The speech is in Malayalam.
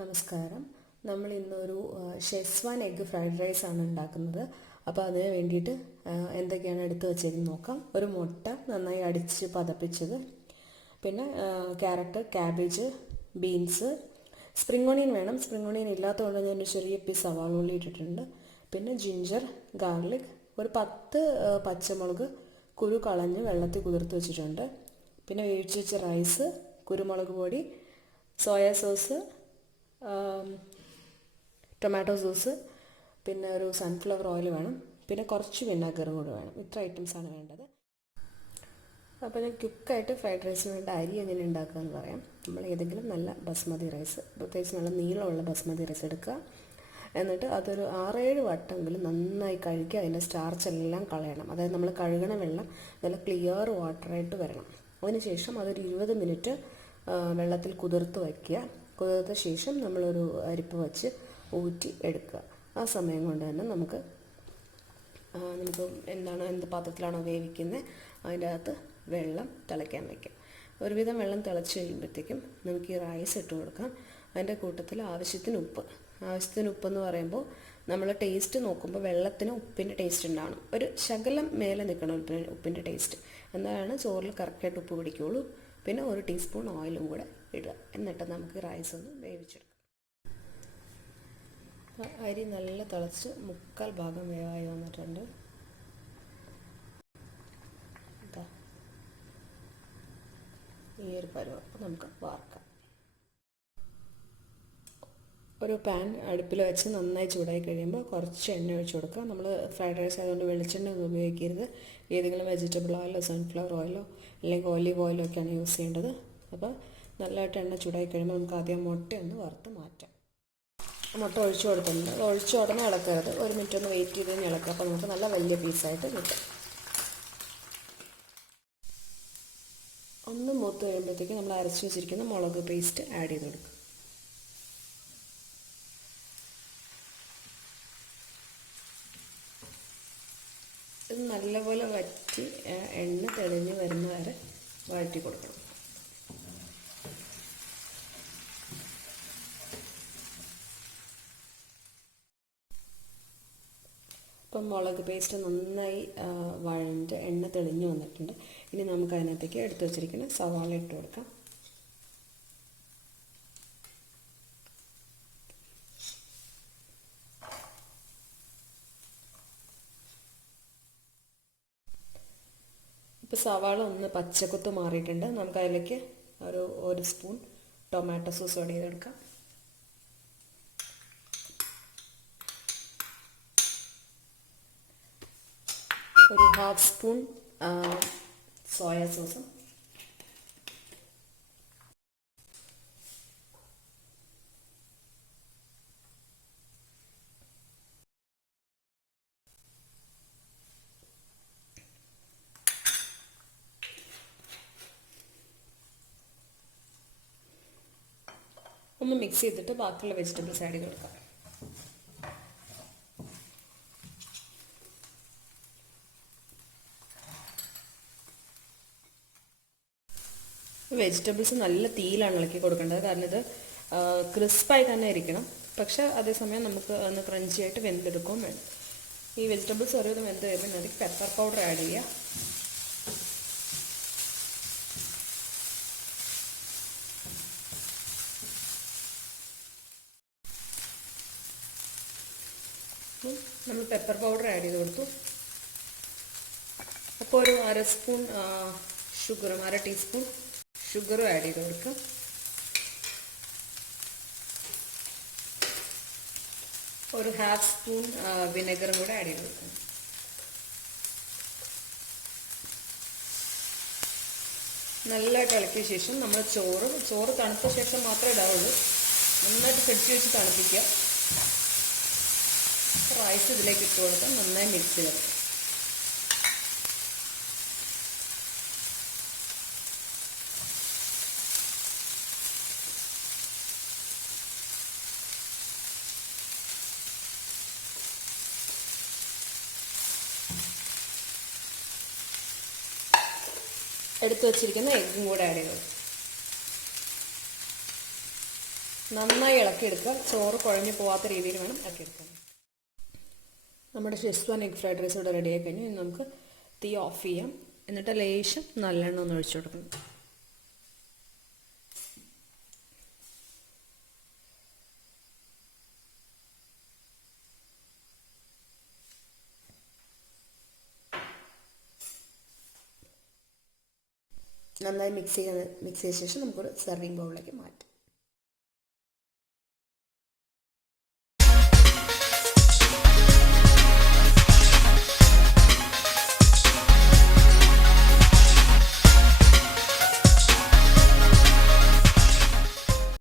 നമസ്കാരം. നമ്മൾ ഇന്നൊരു ഷെസ്വാൻ എഗ്ഗ് ഫ്രൈഡ് റൈസ് ആണ് ഉണ്ടാക്കുന്നത്. അപ്പോൾ അതിന് വേണ്ടിയിട്ട് എന്തൊക്കെയാണ് എടുത്ത് വെച്ചതെന്ന് നോക്കാം. ഒരു മുട്ട നന്നായി അടിച്ച് പതപ്പിച്ചത്, പിന്നെ carrot, cabbage, beans, spring onion വേണം. സ്പ്രിംഗ് ഓണിയൻ ഇല്ലാത്തതുകൊണ്ട് ഞാൻ ഒരു ചെറിയ പീസ് സവാള ഉള്ളി ഇട്ടിട്ടുണ്ട്. പിന്നെ ജിഞ്ചർ, ഗാർലിക്, ഒരു 10 പച്ചമുളക് കുരു കളഞ്ഞ് വെള്ളത്തിൽ കുതിർത്ത് വെച്ചിട്ടുണ്ട്. പിന്നെ വേവിച്ച് വെച്ച റൈസ്, കുരുമുളക് പൊടി, സോയാ സോസ്, ടൊമാറ്റോ സോസ്, പിന്നെ ഒരു സൺഫ്ലവർ ഓയിൽ വേണം, പിന്നെ കുറച്ച് വിനാഗർ കൂടെ വേണം. ഇത്ര ഐറ്റംസാണ് വേണ്ടത്. അപ്പോൾ ഞാൻ ക്വിക്കായിട്ട് ഫ്രൈഡ് റൈസിന് വേണ്ട അരി എങ്ങനെ ഉണ്ടാക്കുകയെന്ന് പറയാം. നമ്മൾ ഏതെങ്കിലും നല്ല ബസ്മതി റൈസ്, പ്രത്യേകിച്ച് നല്ല നീളമുള്ള ബസ്മതി റൈസ് എടുക്കുക. എന്നിട്ട് അതൊരു 6-7 വട്ടമെങ്കിലും നന്നായി കഴുകി അതിൻ്റെ സ്റ്റാർച്ച് എല്ലാം കളയണം. അതായത് നമ്മൾ കഴുകണ വെള്ളം നല്ല ക്ലിയർ വാട്ടറായിട്ട് വരണം. അതിനുശേഷം അതൊരു 20 മിനിറ്റ് വെള്ളത്തിൽ കുതിർത്ത് വയ്ക്കുക. കുതിർത്ത ശേഷം നമ്മളൊരു അരിപ്പ് വെച്ച് ഊറ്റി എടുക്കുക. ആ സമയം കൊണ്ട് തന്നെ നമുക്ക് എന്ത് പാത്രത്തിലാണോ വേവിക്കുന്നത് അതിൻ്റെ അകത്ത് വെള്ളം തിളയ്ക്കാൻ വയ്ക്കാം. ഒരുവിധം വെള്ളം തിളച്ച് കഴിയുമ്പോഴത്തേക്കും നമുക്ക് ഈ റൈസ് ഇട്ട് കൊടുക്കാം. അതിൻ്റെ കൂട്ടത്തിൽ ആവശ്യത്തിന് ഉപ്പെന്ന് പറയുമ്പോൾ നമ്മൾ ടേസ്റ്റ് നോക്കുമ്പോൾ വെള്ളത്തിന് ഉപ്പിൻ്റെ ടേസ്റ്റ് ഉണ്ടാവണം. ഒരു ശകലം മേലെ നിൽക്കണം ഉപ്പിൻ്റെ ടേസ്റ്റ്, എന്നാലാണ് ചോറിൽ കറക്റ്റായിട്ട് ഉപ്പ് പിടിക്കുകയുള്ളൂ. പിന്നെ 1 ടീസ്പൂൺ ഓയിലും കൂടെ ഇടുക. എന്നിട്ട് നമുക്ക് റൈസ് ഒന്ന് വേവിച്ചെടുക്കാം. അരി നല്ല തിളച്ച് 3/4 ഭാഗം വേവായി വന്നിട്ടുണ്ട്. ഈ ഒരു പരുവം നമുക്ക് വാർക്കാം. ഒരു പാൻ അടുപ്പിൽ വെച്ച് നന്നായി ചൂടായി കഴിയുമ്പോൾ കുറച്ച് എണ്ണ ഒഴിച്ച് കൊടുക്കുക. നമ്മൾ ഫ്രൈഡ് റൈസ് ആയതുകൊണ്ട് വെളിച്ചെണ്ണ ഒന്നും ഉപയോഗിക്കരുത്. ഏതെങ്കിലും വെജിറ്റബിൾ ഓയിലോ സൺഫ്ലവർ ഓയിലോ അല്ലെങ്കിൽ ഒലീവ് ഓയിലോ ഒക്കെയാണ് യൂസ് ചെയ്യേണ്ടത്. അപ്പോൾ നല്ലതായിട്ട് എണ്ണ ചൂടായി കഴിയുമ്പോൾ നമുക്ക് ആദ്യം മുട്ട ഒന്ന് വറുത്ത് മാറ്റാം. മുട്ട ഒഴിച്ചു കൊടുത്തിട്ടുണ്ട്. ഒഴിച്ച് ഉടനെ ഇളക്കരുത്, 1 മിനിറ്റ് ഒന്ന് വെയിറ്റ് ചെയ്ത് കഴിഞ്ഞ് ഇളക്കുക. അപ്പോൾ നമുക്ക് നല്ല വലിയ പീസായിട്ട് കിട്ടും. ഒന്ന് മൂത്ത് കഴിയുമ്പോഴത്തേക്ക് നമ്മൾ അരച്ച് വെച്ചിരിക്കുന്ന മുളക് പേസ്റ്റ് ആഡ് ചെയ്ത് കൊടുക്കുക. ഇത് നല്ലപോലെ വറ്റി എണ്ണ തെളിഞ്ഞ് വരുന്ന വരെ വഴറ്റി കൊടുക്കണം. ഇപ്പം മുളക് പേസ്റ്റ് നന്നായി വഴണ്ട് എണ്ണ തെളിഞ്ഞ് വന്നിട്ടുണ്ട്. ഇനി നമുക്ക് അതിനകത്തേക്ക് എടുത്ത് വെച്ചിരിക്കുന്ന സവാള ഇട്ട് കൊടുക്കാം. ഇപ്പോൾ സവാള ഒന്ന് പച്ചക്കുത്ത് മാറിയിട്ടുണ്ട്. നമുക്ക് അതിലേക്ക് ഒരു സ്പൂൺ ടൊമാറ്റോ സോസ് ആഡ് ചെയ്തെടുക്കാം. ഒരു 1/2 സ്പൂൺ സോയാ സോസും, ഒന്ന് മിക്സ് ചെയ്തിട്ട് ബാക്കിയുള്ള വെജിറ്റബിൾസ് ആഡ് ചെയ്ത് കൊടുക്കാം. വെജിറ്റബിൾസ് നല്ല തീയിലാണ് ഇളക്കി കൊടുക്കേണ്ടത്. കാരണം ഇത് ക്രിസ്പായി തന്നെ ഇരിക്കണം. പക്ഷെ അതേസമയം നമുക്ക് ഒന്ന് ക്രഞ്ചി ആയിട്ട് വെന്തെടുക്കുകയും വേണം. ഈ വെജിറ്റബിൾസ് ഒരുവിധം വെന്ത് കഴിയുമ്പോൾ അതിലേക്ക് പെപ്പർ പൗഡർ ആഡ് ചെയ്യുക. നമ്മൾ പെപ്പർ പൗഡർ ആഡ് ചെയ്ത് കൊടുത്തു. അപ്പോൾ ഒരു 1/2 സ്പൂൺ ഷുഗറും 1/2 ടീസ്പൂൺ ഷുഗറും ആഡ് ചെയ്ത് കൊടുക്കുക. ഒരു 1/2 സ്പൂൺ വിനെഗറും കൂടെ ആഡ് ചെയ്ത് കൊടുക്കുക. നല്ലതായിട്ട് ഇളക്കിയ ശേഷം നമ്മൾ ചോറ് തണുത്ത ശേഷം മാത്രമേ ഇടാവുള്ളൂ. നന്നായിട്ട് ഫ്രിഡ്ജിൽ വെച്ച് തണുപ്പിക്കുക. റൈസ് ഇതിലേക്ക് ഇട്ട് കൊടുത്താൽ നന്നായി മിക്സ് ചെയ്ത് എടുത്ത് വെച്ചിരിക്കുന്ന എഗ്ഗും കൂടെ ആഡ് ചെയ്തു. നന്നായി ഇളക്കിയെടുക്കുക. ചോറ് കുഴഞ്ഞു പോകാത്ത രീതിയിൽ വേണം ഇളക്കിയെടുക്കാൻ. നമ്മുടെ ഷെസ്വാൻ എഗ് ഫ്രൈഡ് റൈസ് ഇവിടെ റെഡി ആയി കഴിഞ്ഞു. ഇനി നമുക്ക് തീ ഓഫ് ചെയ്യാം. എന്നിട്ട് ലേശം നല്ലെണ്ണ ഒന്ന് ഒഴിച്ചു കൊടുക്കണം. നന്നായി മിക്സ് ചെയ്ത ശേഷം നമുക്കൊരു സെർവിങ് ബൗളിലേക്ക് മാറ്റാം.